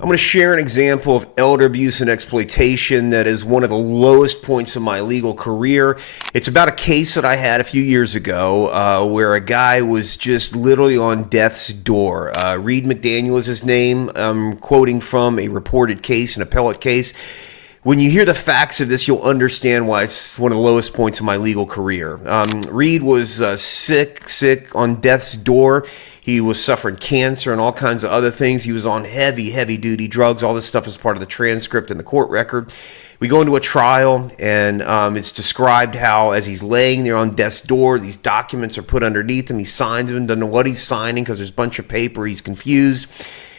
I'm going to share an example of elder abuse and exploitation that is one of the lowest points of my legal career. It's about a case that I had a few years ago where a guy was just literally on death's door. Reed McDaniel is his name. I'm quoting from a reported case, an appellate case. When you hear the facts of this, you'll understand why it's one of the lowest points of my legal career. Reed was sick on death's door. He was suffering cancer and all kinds of other things. He was on heavy duty drugs. All this stuff is part of the transcript and the court record. We go into a trial, and it's described how as he's laying there on death's door, these documents are put underneath him. He signs them, doesn't know what he's signing because there's a bunch of paper. He's confused.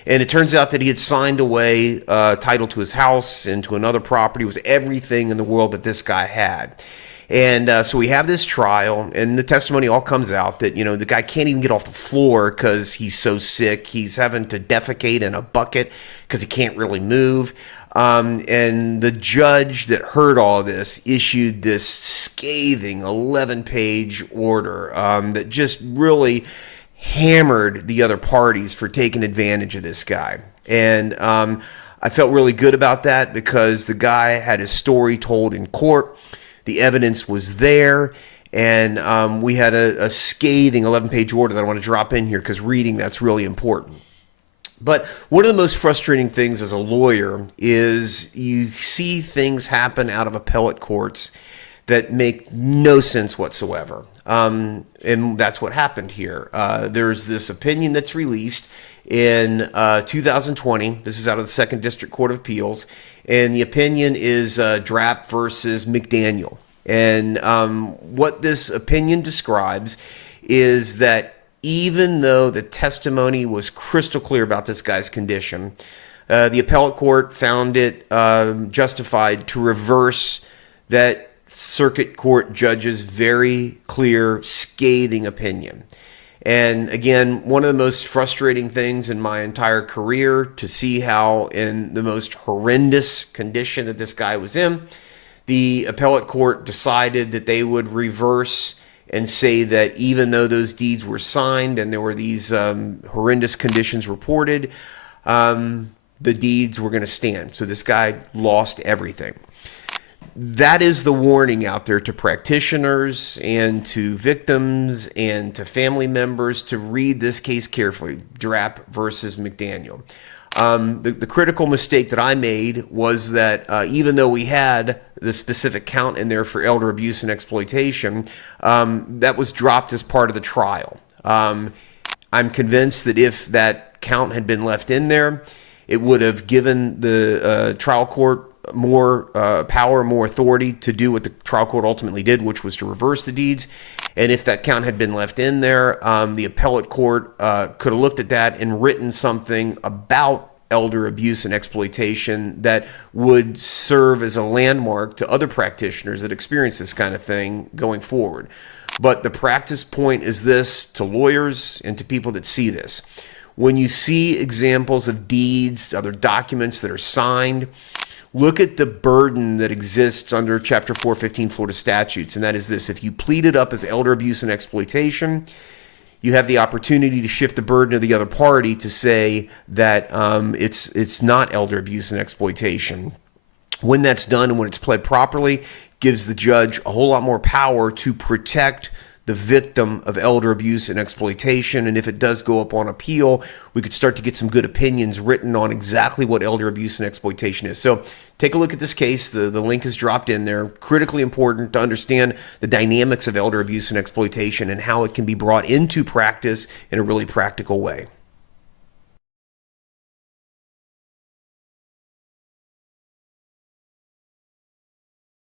And it turns out that he had signed away title to his house and to another property. It was everything in the world that this guy had. And so we have this trial, and the testimony all comes out that, the guy can't even get off the floor because he's so sick. He's having to defecate in a bucket because he can't really move. And the judge that heard all this issued this scathing 11-page order that just really hammered the other parties for taking advantage of this guy. And I felt really good about that because the guy had his story told in court. The evidence was there, and we had a scathing 11-page order that I want to drop in here because reading that's really important. But one of the most frustrating things as a lawyer is you see things happen out of appellate courts that make no sense whatsoever. And that's what happened here. There's this opinion that's released in 2020. This is out of the 2nd District Court of Appeals. And the opinion is Draper versus McDaniel. And what this opinion describes is that even though the testimony was crystal clear about this guy's condition, the appellate court found it justified to reverse that circuit court judge's very clear, scathing opinion. And again, one of the most frustrating things in my entire career to see how in the most horrendous condition that this guy was in, the appellate court decided that they would reverse and say that even though those deeds were signed and there were these horrendous conditions reported, the deeds were going to stand. So this guy lost everything. That is the warning out there to practitioners and to victims and to family members to read this case carefully, Draper versus McDaniel. The critical mistake that I made was that even though we had the specific count in there for elder abuse and exploitation, that was dropped as part of the trial. I'm convinced that if that count had been left in there, it would have given the trial court more power, more authority to do what the trial court ultimately did, which was to reverse the deeds. And if that count had been left in there, the appellate court could have looked at that and written something about elder abuse and exploitation that would serve as a landmark to other practitioners that experience this kind of thing going forward. But the practice point is this to lawyers and to people that see this. When you see examples of deeds, other documents that are signed, look at the burden that exists under Chapter 415 Florida statutes, and that is this. If you plead it up as elder abuse and exploitation, you have the opportunity to shift the burden of the other party to say that it's not elder abuse and exploitation. When that's done and when it's pled properly, gives the judge a whole lot more power to protect the victim of elder abuse and exploitation. And if it does go up on appeal, we could start to get some good opinions written on exactly what elder abuse and exploitation is. So take a look at this case. The link is dropped in there. Critically important to understand the dynamics of elder abuse and exploitation and how it can be brought into practice in a really practical way.